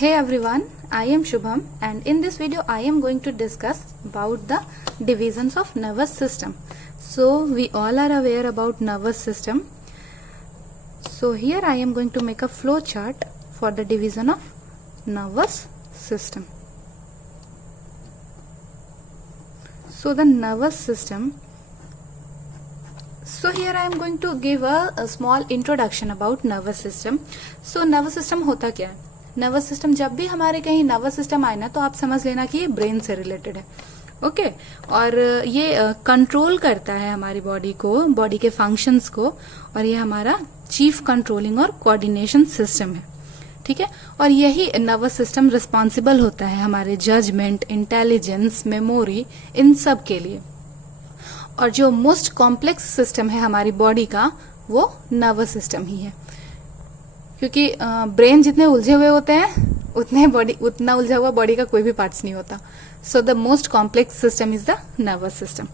Hey everyone, I am Shubham and in this video I am going to discuss about the divisions of nervous system. So we all are aware about nervous system. So here I am going to make a flow chart for the division of nervous system. So the nervous system. So here I am going to give a small introduction about nervous system. So nervous system होता क्या है? Nervous system जब भी हमारे कहीं nervous system आए ना तो आप समझ लेना कि ये ब्रेन से रिलेटेड है. ओके और ये कंट्रोल करता है हमारी बॉडी को, बॉडी के फंक्शंस को, और ये हमारा चीफ कंट्रोलिंग और कोऑर्डिनेशन सिस्टम है. ठीक है, और यही नर्वस सिस्टम रिस्पॉन्सिबल होता है हमारे जजमेंट, इंटेलिजेंस, मेमोरी, इन सब के लिए. और जो मोस्ट कॉम्प्लेक्स सिस्टम है हमारी बॉडी का वो नर्वस सिस्टम ही है, क्योंकि ब्रेन जितने उलझे हुए होते हैं उतना उलझा हुआ बॉडी का कोई भी पार्ट्स नहीं होता. So the most complex system is the nervous system.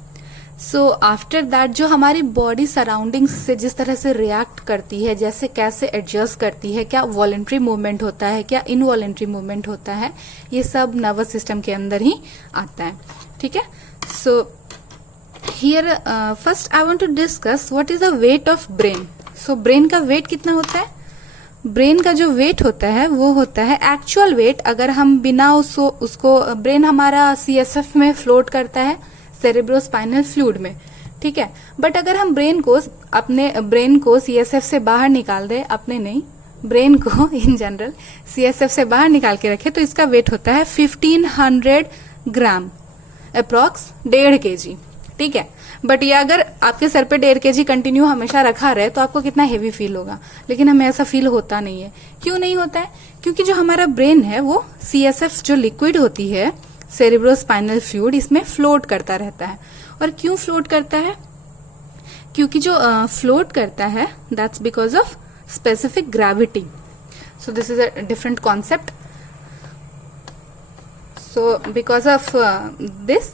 So after that जो हमारी बॉडी सराउंडिंग्स से जिस तरह से रिएक्ट करती है, जैसे कैसे एडजस्ट करती है, क्या वॉलेंट्री मूवमेंट होता है, क्या इनवॉलेंट्री मूवमेंट होता है, ये सब नर्वस सिस्टम के अंदर ही आता है. ठीक है, so here first I want to discuss what is the weight of brain. सो ब्रेन का वेट कितना होता है? ब्रेन का जो वेट होता है वो होता है एक्चुअल वेट. अगर हम बिना उसको ब्रेन हमारा सीएसएफ में फ्लोट करता है, सेरेब्रोस्पाइनल फ्लूइड में. ठीक है, बट अगर हम अपने ब्रेन को सीएसएफ से बाहर निकाल दे, अपने नहीं, ब्रेन को इन जनरल सीएसएफ से बाहर निकाल के रखे, तो इसका वेट होता है 1500 ग्राम, अप्रॉक्स 1.5 kg. ठीक है, बट ये अगर आपके सर पे 1.5 kg कंटिन्यू हमेशा रखा रहे तो आपको कितना हेवी फील होगा, लेकिन हमें ऐसा फील होता नहीं है. क्यों नहीं होता है? क्योंकि जो हमारा ब्रेन है वो सीएसएफ जो लिक्विड होती है, सेरेब्रोस्पाइनल फ्लूइड, इसमें फ्लोट करता रहता है. और क्यों फ्लोट करता है? क्योंकि जो फ्लोट करता है that's because of specific gravity. So this is a different concept. So because of this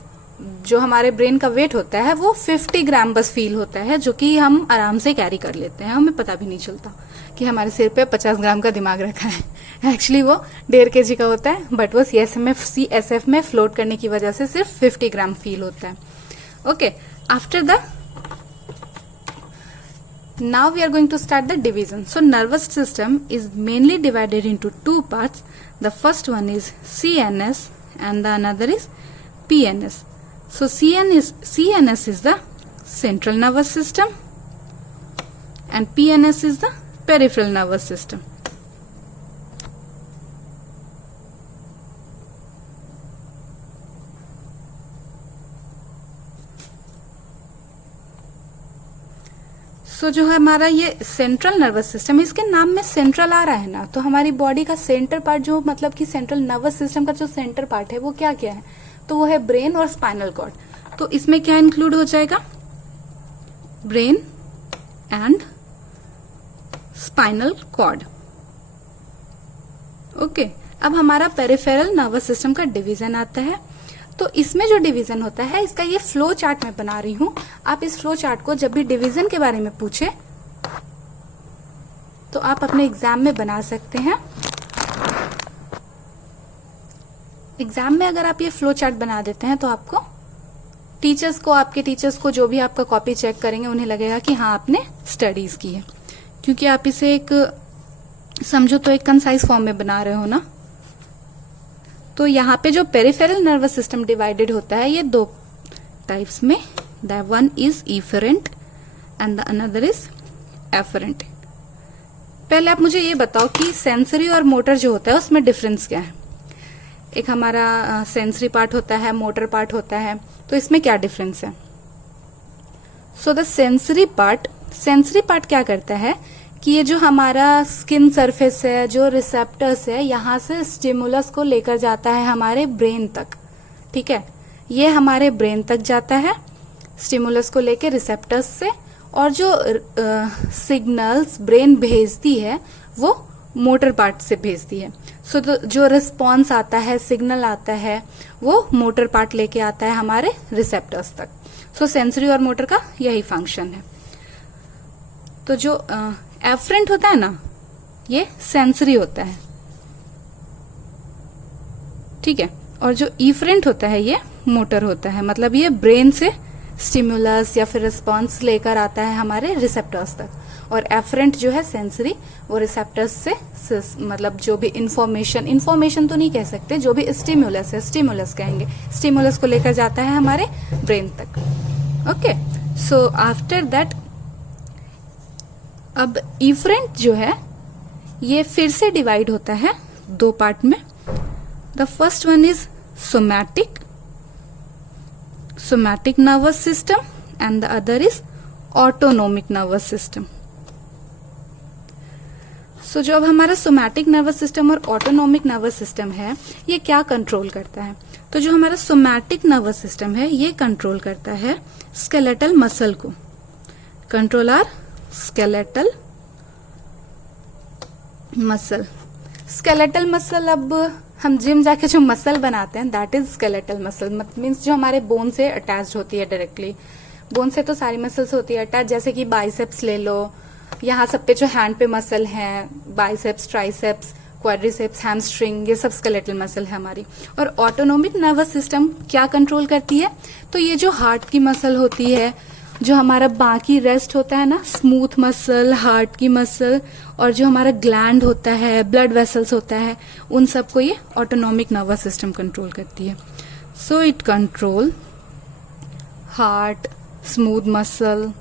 जो हमारे ब्रेन का वेट होता है वो 50 ग्राम बस फील होता है, जो कि हम आराम से कैरी कर लेते हैं. हमें पता भी नहीं चलता कि हमारे सिर पे 50 ग्राम का दिमाग रखा है. एक्चुअली वो 1.5 kg का होता है, बट वो सीएसएफ में फ्लोट करने की वजह से सिर्फ 50 ग्राम फील होता है. Okay, after the now we are going to start the division. So nervous system is mainly divided into two parts. The first one is CNS and the another is PNS. So CNS is the central nervous system and PNS is the peripheral nervous system. So जो है हमारा ये central nervous system, इसके नाम में central आ रहा है ना, तो हमारी बॉडी का सेंटर पार्ट जो मतलब कि सेंट्रल नर्वस सिस्टम का जो सेंटर पार्ट है वो क्या क्या है? तो वो है ब्रेन और स्पाइनल कॉर्ड. तो इसमें क्या इंक्लूड हो जाएगा? Brain and spinal cord. Okay, अब हमारा पेरिफेरल नर्वस सिस्टम का डिवीजन आता है. तो इसमें जो डिवीजन होता है, इसका ये फ्लो चार्ट मैं बना रही हूं. आप इस फ्लो चार्ट को जब भी डिवीजन के बारे में पूछे तो आप अपने एग्जाम में बना सकते हैं. एग्जाम में अगर आप ये फ्लो चार्ट बना देते हैं तो आपको आपके टीचर्स को जो भी आपका कॉपी चेक करेंगे उन्हें लगेगा कि हाँ आपने स्टडीज की है, क्योंकि आप इसे एक समझो तो एक कंसाइज फॉर्म में बना रहे हो ना. तो यहाँ पे जो पेरिफेरल नर्वस सिस्टम डिवाइडेड होता है ये दो टाइप्स में. The one is afferent and the another is efferent. पहले आप मुझे ये बताओ कि सेंसरी और मोटर जो होता है उसमें डिफरेंस क्या है? एक हमारा सेंसरी पार्ट होता है, मोटर पार्ट होता है, तो इसमें क्या डिफरेंस है? सो द सेंसरी पार्ट क्या करता है कि ये जो हमारा स्किन सरफेस है, जो रिसेप्टर्स है, यहाँ से स्टिमुलस को लेकर जाता है हमारे ब्रेन तक. ठीक है, ये हमारे ब्रेन तक जाता है स्टिमुलस को लेकर रिसेप्टर्स से, और जो सिग्नल्स ब्रेन भेजती है वो मोटर पार्ट से भेजती है. सो जो रिस्पॉन्स आता है, सिग्नल आता है, वो मोटर पार्ट लेके आता है हमारे रिसेप्टर्स तक. सो सेंसरी और मोटर का यही फंक्शन है. तो जो एफरेंट होता है ना, ये सेंसरी होता है. ठीक है। और जो इफरेंट होता है ये मोटर होता है, मतलब ये ब्रेन से स्टिमुलस या फिर रिस्पॉन्स लेकर आता है हमारे रिसेप्टर्स तक, और एफरेंट जो है सेंसरी, वो रिसेप्टर्स से मतलब जो भी इंफॉर्मेशन तो नहीं कह सकते, जो भी स्टिमुलस है, स्टिमुलस कहेंगे, स्टिमुलस को लेकर जाता है हमारे ब्रेन तक। ओके, सो आफ्टर दैट अब इफरेंट जो है ये फिर से डिवाइड होता है दो पार्ट में। The first one is somatic nervous system and the other is autonomic nervous system. So जो अब हमारा सोमैटिक नर्वस सिस्टम और ऑटोनोमिक नर्वस सिस्टम है, ये क्या कंट्रोल करता है? तो जो हमारा सोमैटिक नर्वस सिस्टम है ये कंट्रोल करता है स्केलेटल मसल को, control or skeletal muscle. Skeletal muscle, अब हम जिम जाके जो मसल बनाते हैं that is skeletal muscle, means जो हमारे बोन से अटैच्ड होती है डायरेक्टली। बोन से तो सारी मसल्स होती है अटैच, जैसे कि बाइसेप्स ले लो, यहाँ सब पे जो हैंड पे मसल हैं, बाइसेप्स, ट्राइसेप्स, क्वाड्रिसेप्स, हैमस्ट्रिंग, ये सब स्केलेटल मसल है हमारी। और ऑटोनोमिक नर्वस सिस्टम क्या कंट्रोल करती है? तो ये जो हार्ट की मसल होती है, जो हमारा बाकी रेस्ट होता है ना, स्मूथ मसल, हार्ट की मसल, और जो हमारा ग्लैंड होता है, ब्लड वेसल्स होता है, उन सबको ये ऑटोनोमिक नर्वस सिस्टम कंट्रोल करती है। So it control heart, smooth muscle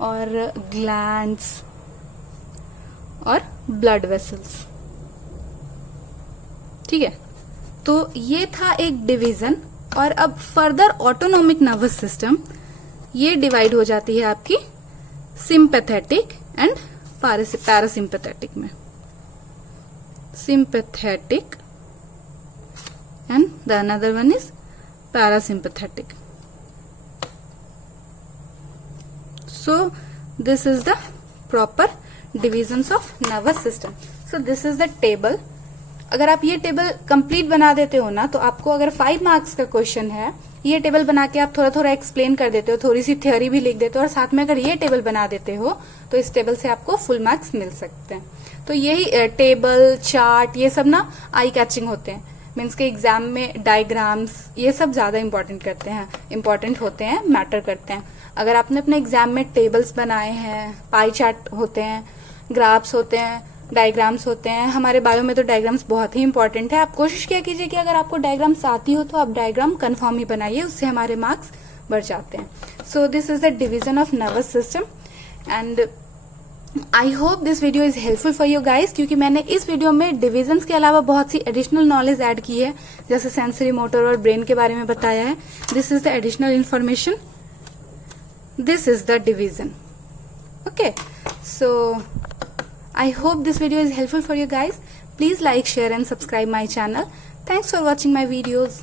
और ग्लैंड्स और ब्लड वेसल्स। ठीक है, तो ये था एक डिवीजन। और अब फर्दर ऑटोनोमिक नर्वस सिस्टम ये डिवाइड हो जाती है आपकी सिंपैथेटिक एंड पैरासिम्पैथेटिक में। Sympathetic and the another one is parasympathetic. So this is the proper divisions of nervous system. So this is the table. अगर आप ये टेबल कंप्लीट बना देते हो ना, तो आपको अगर 5 मार्क्स का क्वेश्चन है, ये टेबल बना के आप थोड़ा थोड़ा एक्सप्लेन कर देते हो, थोड़ी सी थ्योरी भी लिख देते हो, और साथ में अगर ये टेबल बना देते हो तो इस टेबल से आपको फुल मार्क्स मिल सकते हैं। तो यही टेबल, चार्ट, ये सब ना आई कैचिंग होते हैं, मीन्स के एग्जाम में डायग्राम्स ये सब ज्यादा इंपॉर्टेंट होते हैं, मैटर करते हैं। अगर आपने अपने एग्जाम में टेबल्स बनाए हैं, पाई चार्ट होते हैं, ग्राफ्स होते हैं, डायग्राम्स होते हैं, हमारे बायो में तो डायग्राम्स बहुत ही इंपॉर्टेंट है। आप कोशिश किया कीजिए कि अगर आपको डायग्राम्स आती हो तो आप डायग्राम कन्फर्म ही बनाइए, उससे हमारे मार्क्स बढ़ जाते हैं। So this is the division of nervous system and I hope this video is helpful for you guys, क्योंकि मैंने इस वीडियो में डिविजन्स के अलावा बहुत सी एडिशनल नॉलेज ऐड की है, जैसे सेंसरी, मोटर और ब्रेन के बारे में बताया है। This is the additional information, this is the division. Okay, so I hope this video is helpful for you guys. Please like, share and subscribe my channel. Thanks for watching my videos.